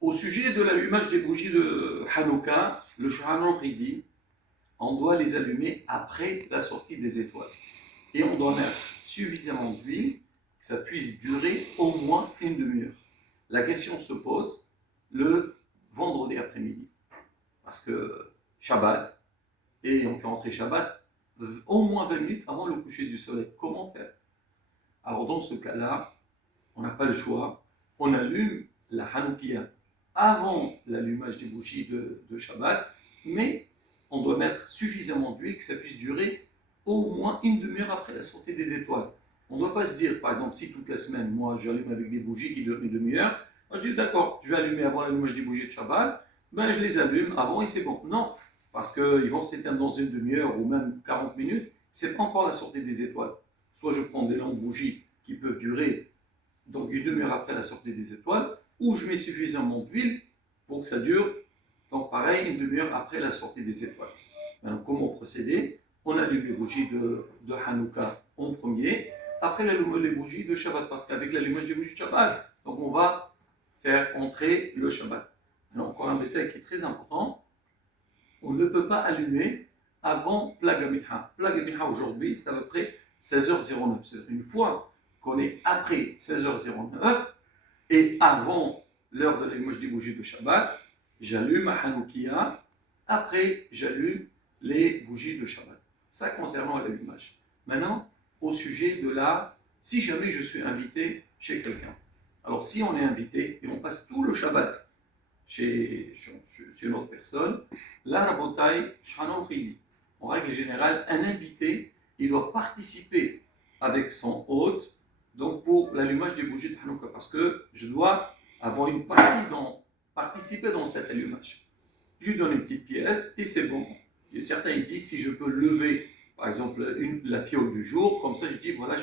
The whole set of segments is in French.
Au sujet de l'allumage des bougies de Hanouka, le Shulchan Aruch dit on doit les allumer après la sortie des étoiles. Et on doit mettre suffisamment d'huile que ça puisse durer au moins une demi-heure. La question se pose le vendredi après-midi. Parce que Shabbat, et on fait entrer Shabbat au moins 20 minutes avant le coucher du soleil. Comment faire? Alors dans ce cas-là, on n'a pas le choix. On allume la Hanoukia avant l'allumage des bougies de Shabbat, mais on doit mettre suffisamment d'huile que ça puisse durer au moins une demi-heure après la sortie des étoiles. On ne doit pas se dire, par exemple, si toute la semaine, moi j'allume avec des bougies qui durent une demi-heure, moi je dis d'accord, je vais allumer avant l'allumage des bougies de Shabbat, ben je les allume avant et c'est bon. Non, parce qu'ils vont s'éteindre dans une demi-heure ou même 40 minutes, c'est pas encore la sortie des étoiles. Soit je prends des longues bougies qui peuvent durer donc une demi-heure après la sortie des étoiles, ou je mets suffisamment d'huile pour que ça dure, donc pareil, une demi-heure après la sortie des étoiles. Alors, comment procéder? On allume les bougies de Hanouka en premier, après les bougies de Shabbat, parce qu'avec l'allumage des bougies de Shabbat, donc on va faire entrer le Shabbat. Alors, encore un détail qui est très important, on ne peut pas allumer avant Plag HaMincha. Plag HaMincha aujourd'hui, c'est à peu près 16h09. C'est-à-dire une fois qu'on est après 16h09 et avant l'heure de l'allumage des bougies de Shabbat, j'allume ma Hanoukia, après j'allume les bougies de Shabbat. Ça concernant l'allumage. Maintenant, au sujet de si jamais je suis invité chez quelqu'un. Alors si on est invité et on passe tout le Shabbat chez une autre personne, là, Rabotai, Shulchan Aruch dit, en règle générale, un invité, il doit participer avec son hôte, donc pour l'allumage des bougies de Hanouka, parce que je dois avoir une partie participer dans cet allumage. Je lui donne une petite pièce et c'est bon. Et certains ils disent si je peux lever, par exemple, la fiole du jour, comme ça je dis voilà,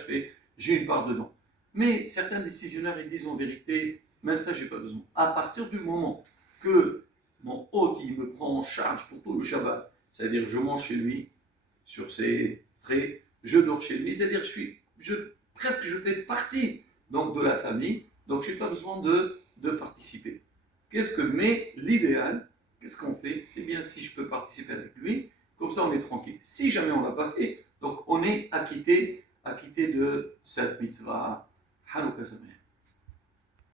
j'ai une part dedans. Mais certains décisionnaires ils disent en vérité, même ça j'ai pas besoin. À partir du moment que mon hôte il me prend en charge pour tout le Shabbat, c'est-à-dire je mange chez lui sur ses frais, je dors chez lui, c'est-à-dire presque je fais partie donc de la famille, donc je n'ai pas besoin de participer. Mais l'idéal, qu'est-ce qu'on fait? C'est bien si je peux participer avec lui, comme ça on est tranquille. Si jamais on ne l'a pas fait, donc on est acquitté de cette mitzvah. Hanouka Sameach.